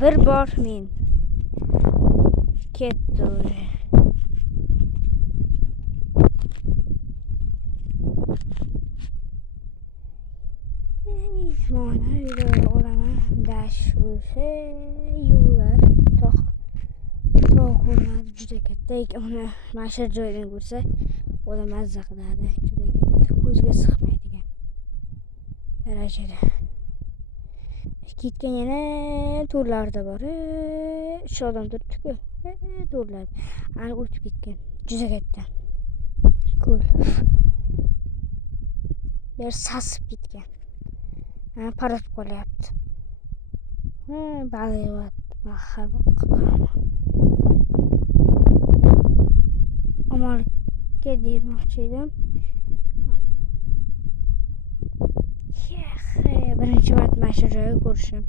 bir bor men ketdi уже. Mana uyda olaman. Dash o'sha yo'llar tog' ko'rinadi juda katta. Uni mana shu joydan ko'rsa odam mazza qiladi. Juda katta, ko'zga sig'maydigan darajada. Ketgan yana to'rlarda bor. Uch odam turibdi-ku. To'rlar. Ani o'tib ketgan. Juda katta. Ko'l. Bir sasib ketgan. Parod qolyapti. Baliq. Amalga demoqchi edim. Birinchi marta mana shu joyni ko'rishim.